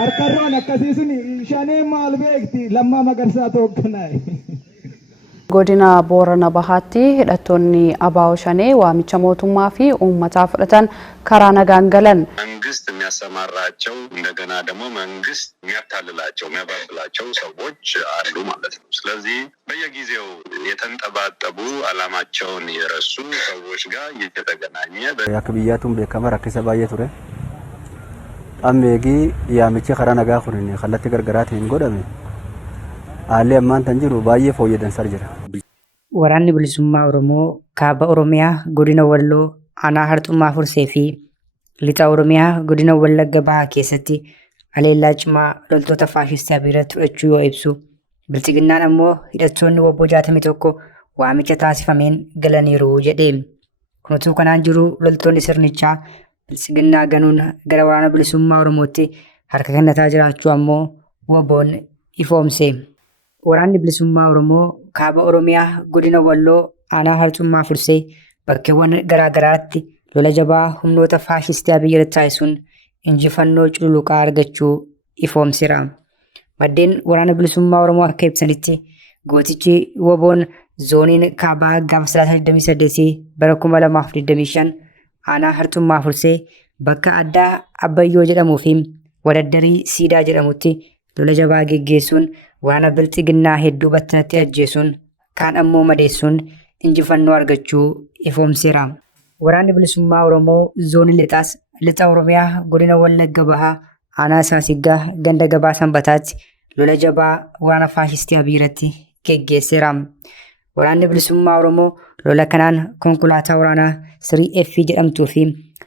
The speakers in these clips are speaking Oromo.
Harkarroon akkasii sun shanee maal beekti lammaa magarsaa tokkonaayi. Godina Boorana Bahaatti hidhattoonni ABO shanee waamicha mootummaa fi uummataa fudhatan karaa nagaan galan መንግስት የሚያሰማራቸው እንደገና ደግሞ መንግስት የሚያታልላቸው የሚያባብላቸው ሰዎች አሉ ማለት ነው። ስለዚህ በየጊዜው የተንጠባጠቡ አላማቸውን የረሱ ሰዎች ጋር እየተገናኘ ያክብያቱም በከመራ ከሰባየ ቱረ አሜጊ ያምቼ ካራ ነጋ ኹርን خلت ገርገራት እንጎደም አለ ማን ተንጅሩ ባየ ፎየደን ሰርጀራ Waraanni bilisummaa Oromoo kaaba Oromiyaa godina Walloo aanaa Harxummaa Fursee fi lixa Oromiyaa godina Wallagga Bahaa keessatti aleellaa cimaa loltoota faashistii Abiiratti fudhachuu yoo ibsu bilchiginnaan ammoo hidhattoonni wobbo 61 waamicha taasifameen galaniiru jedhe. Kunutuu kanaan jiru loltoonni sirnichaa bilchiginnaa ganuun gara waraana bilisummaa Oromootti harka kennataa jiraachuu ammoo wobboon ifoomse. Waraanni bilisummaa Oromoo kaaba Oromiyaa godina Walloo aanaa Harxummaa Fursee bakkeewwan garaa garaatti lola jabaa humnoota faashistii Abiyyatti taasisuun injifannoo cululuqaa argachuu ifoomseera. Maddeen waraana bilisummaa Oromoo akka ibsanitti gootichi woboon zooniin kaabaa gaafa 28 bara 2025 aanaa Harxummaa Fursee bakka addaa Abbayyoo jedhamuu fi Wadaddarii Siidaa jedhamutti lola jabaa geggeessuun waraana bilchiginnaa hedduu battinatti ajjeesuun kaan ammoo madeessuun injifannoo argachuu ifoomseera. Waraanni bilisummaa Oromoo zoonii lixaas lixa Oromiyaa godina Wallagga Bahaa aanaa Saasiggaa ganda gabaa Sanbataatti lola jabaa waraana faashistii Abiirratti geggeesseera. Waraanni bilisummaa Oromoo lola kanaan konkolaataa waraanaa 3F jedhamtuu fi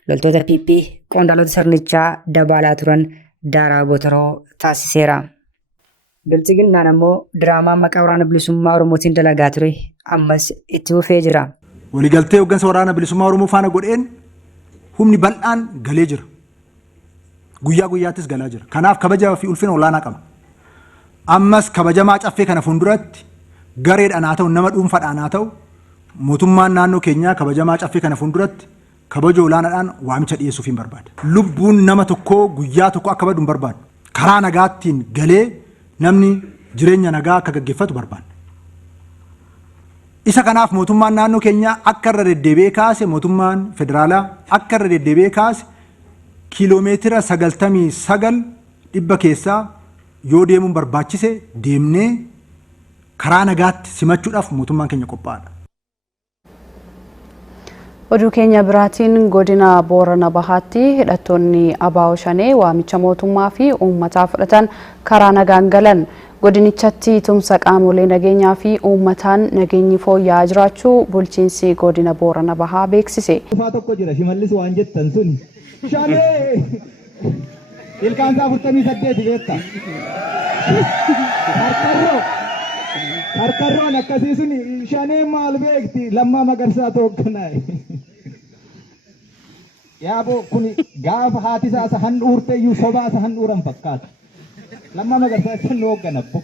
loltoota PP qondaalota sirnichaa dabalaa turan daaraa botoroo taasiseera. Bilchiginnaan ammoo diraamaa maqaa waraana bilisummaa Oromootiin dalagaa ture ammas itti fufee jira. Waliigaltee hooggansa waraana bilisummaa Oromoo faana godheen humni bal'aan galee jira. Guyyaa guyyaattis galaa jira. Kanaaf kabajaa fi ulfina olaanaa qaba. Ammas kabajamaa caffee kana fuulduratti gareedhaan haa ta'u nama dhuunfaadhaan haa ta'u mootummaan naannoo keenyaa kabajamaa caffee kana fuulduratti kabaja olaanaadhaan waamicha dhiyeessuuf hin barbaada. Lubbuun nama tokkoo guyyaa tokko akka badu hin barbaadu. Karaa nagaattiin galee namni jireenya nagaa akka gaggeeffatu barbaada. Isa kanaaf mootummaan naannoo keenyaa akka irra deddeebi'ee kaase mootummaan federaalaa akka irra deddeebi'ee kaase kiiloomeetira 99 dhibba keessaa yoo deemuun barbaachise deemnee karaa nagaatti simachuudhaaf mootummaan keenya qophaa'aadha. Oduu keenya biraatiin godina Boorana Bahaatti hidhattoonni ABO shanee waamicha mootummaa fi uummataa fudhatan karaa nagaan galan godinichatti tumsa qaamolee nageenyaa fi uummataan nageenyi fooyya'aa jiraachuu bulchiinsi godina Boorana Bahaa beeksise. Ufaa tokko jira shimallis waan jettan suni shanee ilkaan isaa 48 beekta. Harkarroon akkasii suni shanee maal beekti lammaa magarsaa tokkonaayi. Yaaboo kun gaafa haati isaa sahan dhuurte iyyuu sobaa sahan dhuuran fakkaata. Lammaa magarsaa san nu hoogganabbo.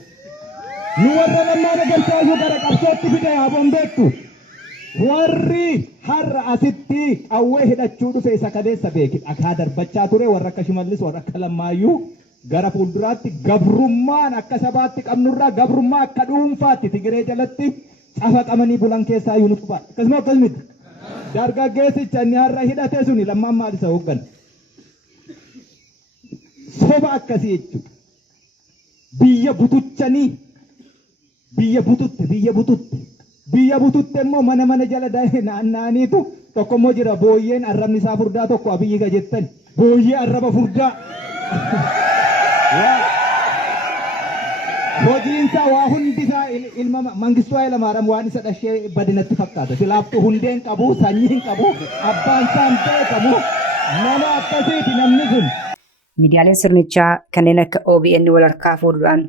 Nu warra lammaa magarsaa iyyuu gara qabsootti fide yaaboon beektu. Warri har'a asitti qawwee hidhachuu dhufe isa kadeessa beeki. Dhakaa darbachaa ture warra akka shimallis warra akka lammaayyuu gara fuulduraatti gabrummaan akka sabaatti qabnurraa gabrummaa akka dhuunfaatti Tigiree jalatti cafaqamanii bulan keessaa iyyuu nuuf ba'a. Akkasuma miti. Dargaggeessicha inni har'a hidhate suni lammaan maal isa hooggan. Soba akkasii jechuudha. Biyya butuchanii biyya bututte immoo mana jala naannaniitu tokko immoo jira booyyeen arrabni isaa furdaa tokko Abiyyi jettan booyyee arraba furdaa. Hojiinsa waa hundisaa ilma Mangistuu Hayilamaariyaam waan isa dhashee badinatti fakkaata. Silaaftuu hundeen qabu, sanyiin qabu, abbaan isaan beekamu nama akkasiiti namni kun. Miidiyaaleen sirnichaa kanneen akka OBN walharkaa fuudhuudhaan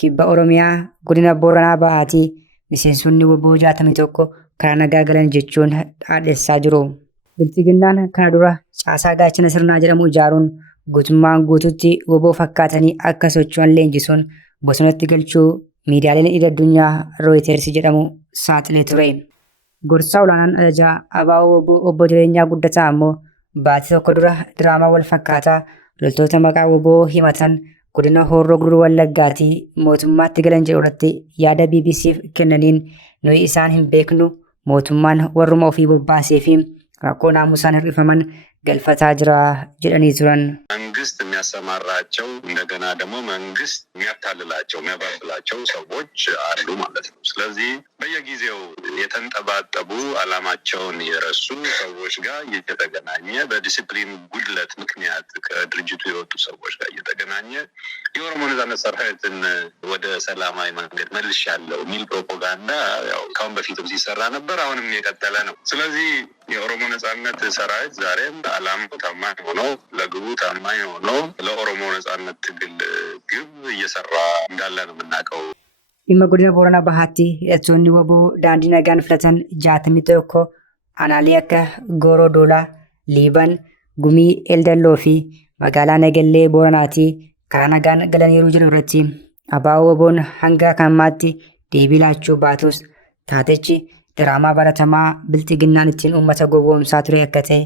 kibba Oromiyaa godina Booranaa Bahaatii miseensonni woboo 61 karaa nagaa galan jechuun dhaadheessaa jiru. Biltiginnaan kana dura caasaa gaachana sirnaa jedhamu ijaaruun guutummaan guututti woboo fakkaatanii akka socho'an leenjisuun bosonatti galchuu miidiyaaleen idil addunyaa Reuters jedhamu saaxilee ture. Gorsaa olaanaan ajajaa ABO obbo Jireenyaa Guddataa ammoo baatii tokko dura diraamaa wal fakkaataa loltoota maqaa woboo himatan godina Horroo Guduruu Wallaggaatii mootummaatti galan jedhu irratti yaada BBCf kennaniin nuyi isaan hin beeknu mootummaan warruma ofii bobbaasee fi rakkoo naamusaan hir'ifaman galfataa jira jedhanii turan. መንግስት የሚያሰማራቸው እንደገና ደግሞ መንግስት የሚያታልላቸው የሚያባብላቸው ሰዎች አሉ ማለት ነው። ስለዚህ በየጊዜው የተንጠባጠቡ አላማቸውን የረሱ ሰዎች ጋር እየተገናኘ በዲሲፕሊን ጉድለት ምክንያት ከድርጅቱ የወጡ ሰዎች ጋር እየተገናኘ የኦሮሞ ነጻነት ሰራዊትን ወደ ሰላማዊ መንገድ መልሻለሁ የሚል ፕሮፓጋንዳ ያው ካሁን በፊትም ሲሰራ ነበር፣ አሁንም የቀጠለ ነው። ስለዚህ የኦሮሞ ነጻነት ሰራዊት ዛሬም አላማው ታማኝ ሆኖ ለግቡ ታማኝ ሆኖ ለኦሮሞ ነጻነት ትግል ግብ እየሰራ እንዳለ ነው የምናውቀው። dhimma godina Booranaa Bahaatti hidhattoonni woboo daandii nagaan filatan 61 aanaalee akka Gooroo Doolaa, Liiban, Gumii, Eldalloo fi magaalaa Nagallee Booranaatti karaa nagaan galaniiru jedhu irratti ABO woboon hanga ammaatti deebii laachuu baatus taatechi diraamaa baratamaa biltiginnaan ittiin uummata gowwoomsaa ture akka ta'e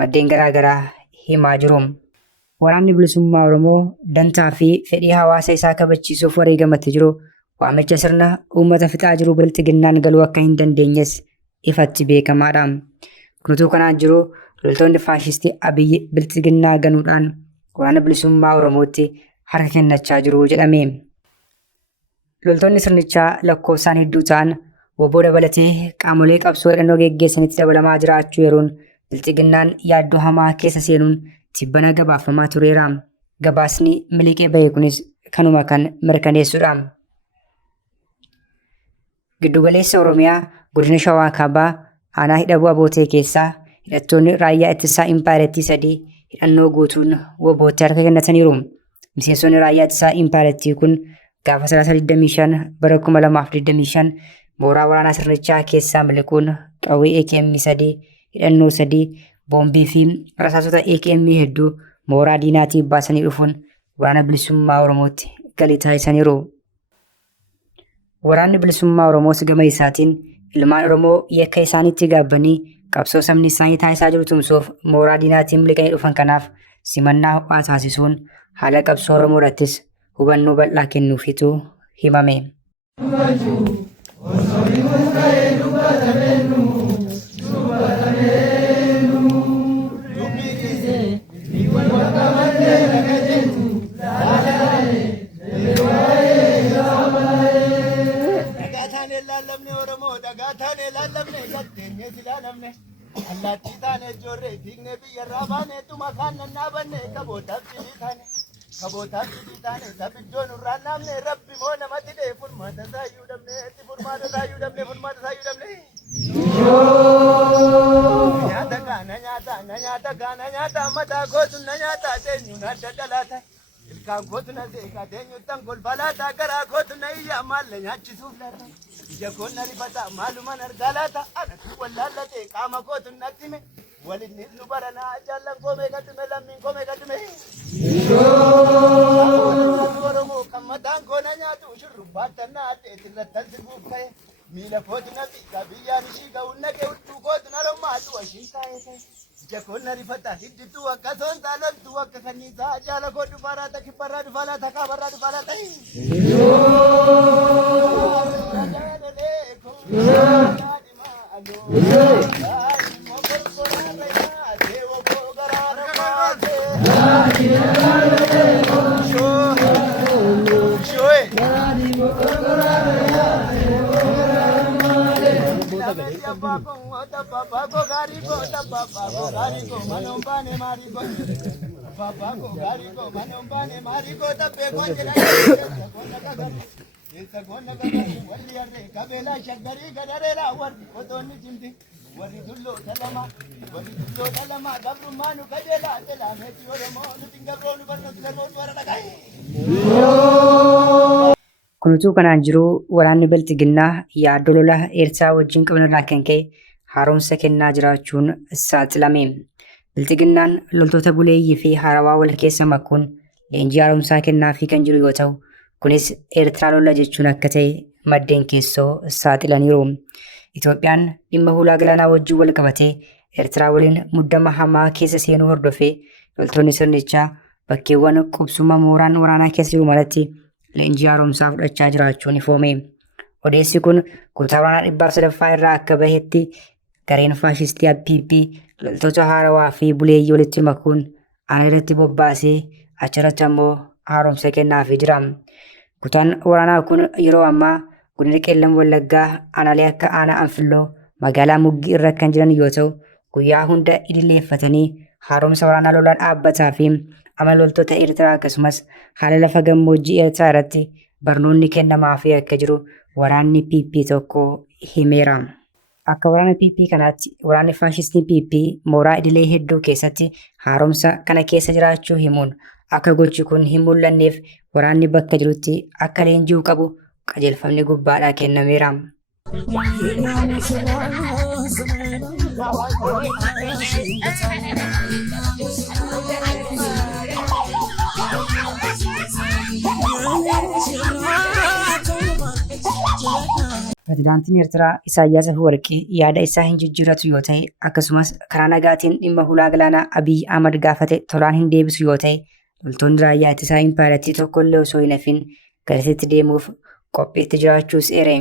maddeen garaagaraa himaa jiru. Waraanni bilisummaa Oromoo dantaa fi fedhii hawaasa isaa kabachiisuuf wareegamatti jiru waamicha sirna uummata fixaa jiru biltiginnaan galuu akka hin dandeenyes ifatti beekamaadha. Kunutuu kanaan jiru loltoonni faashistii Abiyyi biltiginnaa ganuudhaan waraana bilisummaa Oromootti harka kennachaa jiru jedhame. Loltoonni sirnichaa lakkoofsaan hedduu ta'an woboo dabalatee qaamolee qabsoo hidhannoo geggeessanitti dabalamaa jiraachuu yeroon biltiginnaan yaaddoo hamaa keessa seenuun tibbana gabaafamaa tureera. Gabaasni miliqee bahe kunis kanuma kan mirkaneessudha. Giddugaleessa Oromiyaa godina Shawaa Kaabaa aanaa hidhabuu abootee keessaa hidhattoonni raayyaa ittisaa Impaareettii 3 hidhannoo guutuun wobootti harka kennataniiru. Miseensonni raayyaa ittisaa Impaareettii kun gaafa 25 bara 2025 mooraa waraanaa sirnichaa keessaa miliquun qawwee AKM 3 hidhannoo 3 boombii fi rasaasota AKM hedduu mooraa diinaatii baasanii dhufuun waraana bilisummaa Oromootti galii taasisaniiru. Waraanni bilisummaa Oromoos gama isaatiin ilmaan Oromoo yakka isaaniitti gaabbanii qabsoo sabni isaanii taasisaa jiru tumsuuf mooraa diinaatiin miliqanii dhufan kanaaf simannaa ho'aa taasisuun haala qabsoo Oromoo irrattis hubannoo bal'aa kennuufitu himame. Kabootaan taane sabiddoon irraan namne rabbi moo namatti dhee furmaata saayyuu dhabne itti furmaata saayyuu dhabne. Nyaata kaana nyaata mataa kootu na nyaata teenyu na daddalaata ilkaan kootu na seeqa teenyu tan kolfalaata garaa kootu na iyyaa maalle nyaachisuuf laata ija koon na rifata maaluman argaa laata anatu wallaallatee qaama kootu natti hime waliin nu baranaa jaallan koomee kadhume lammiin koomee kadhume. Oromoo kammataan koona nyaatu shurrubbaatan na addeetti irrattan sirbuuf ka'e miila kootu na xiqqaa biyyaan ishii ga'uun naqee hudduu kootu na rommaatu washiin taa'e ija koon na rifata hiddituu akka soon taaloltuu akka kanniisaa jaala koo dhufaaraa ta kibbarraa dhufaalaa ta kaabarraa dhufaalaa ta'e. Kunutuu kanaan jiru waraanni biltiginnaa yaaddoo lola Eertiraa wajjin qaban irraa kan ka'e haaromsa kennaa jiraachuun saaxilame. Bilxiginnaan loltoota buleeyyii fi haarawaa wal keessa makuun leenjii haaromsaa kennaafii kan jiru yoo ta'u, kunis Eertiraa lola jechuun akka ta'e maddeen keessoo saaxilaniiru. Itoophiyaan dhimma hulaa galaanaa wajjin wal qabatee Eertiraa waliin muddama hamaa keessa seenuu hordofee loltoonni sirnichaa bakkeewwan qubsuma mooraan waraanaa keessa jiru malatti leenjii haaromsaa fudhachaa jiraachuun ifoome. Odeessi kun kutaa waraanaa 103ffaa irraa akka bahetti gareen faashistii ABP loltoota haarawaa fi buleeyyii walitti makuun aanaa irratti bobbaasee achirratti ammoo haaromsa kennaafii jira. Kutaan waraanaa kun yeroo ammaa godina Qeellam Wallaggaa aanaalee akka aanaa Anfilloo magaalaa Muggii irra kan jiran yoo ta'u, guyyaa hunda idileeffatanii haaromsa waraanaa lolaan dhaabbataa fi amala loltoota Eertiraa akkasumas haala lafa gammoojjii Eertiraa irratti barnoonni kennamaafii akka jiru waraanni PP tokko himeera. Akka waraana PP kanaatti waraanni faashistii PP mooraa idilee hedduu keessatti haaromsa kana keessa jiraachuu himuun akka gochi kun hin mul'anneef waraanni bakka jirutti akka leenji'uu qabu qajeelfamni gubbaadhaa kennameera. Pireezidaantiin Eertiraa Isaayyaas Afwerqii yaada isaa hin jijjiiratu yoo ta'e, akkasumas karaa nagaatiin dhimma hulaa galaanaa Abiy Ahmad gaafate tolaan hin deebisu yoo ta'e, loltoonni raayyaa ittisaa impaayiratii tokkollee osoo hin hafin galasitti deemuuf qophiitti jiraachuus eere.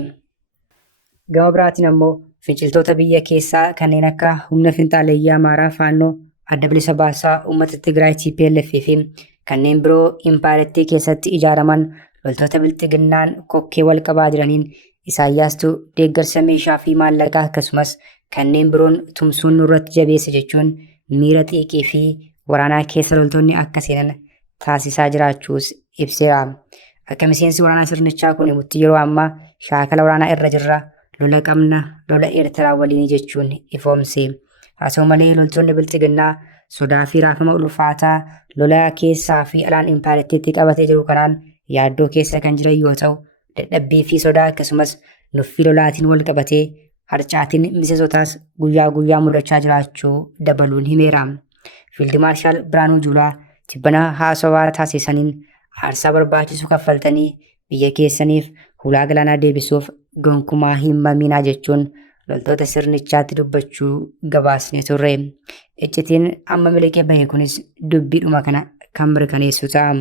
Gama biraatiin ammoo finciltoota biyya keessaa kanneen akka humna finxaaleeyyii Amaaraa Faannoo, Adda Bilisa Baasaa Uummata Tigraay TPLF fi kanneen biroo impaayiratii keessatti ijaaraman loltoota bilxiginnaan kokkee wal qabaa jiraniin Isaayyaastuu deeggarsa meeshaa fi maallaqaa akkasumas kanneen biroon tumsuun nurratti jabeessa jechuun miira xiiqii fi waraanaa keessa loltoonni akka seenan taasisaa jiraachuus ibseera. Akka miseensi waraanaa sirnichaa kun himutti yeroo ammaa shaakala waraanaa irra jirra, lola qabna, lola Eertiraa waliin jechuun ifoomse. Haa ta'u malee loltoonni bilxiginnaa sodaa fi raafama ulfaataa lola keessaa fi alaan impaayiratiitti qabatee jiru kanaan yaaddoo keessa kan jiran yoo ta'u, dadhabbii fi sodaa akkasumas nuffii lolaatiin wal qabatee harcaatiin miseensotaas guyyaa guyyaa mudachaa jiraachuu dabaluun himeera. Fiildi Maarshaal Biraanuu Juulaa tibbana haasawaa taasisaniin aarsaa barbaachisu kaffaltanii biyya keessaniif hulaa galaanaa deebisuuf gonkumaa hin maminaa jechuun loltoota sirnichaatti dubbachuu gabaasne turre. Iccitiin amma miliqee bahe kunis dubbiidhuma kana kan mirkaneessu ta'a.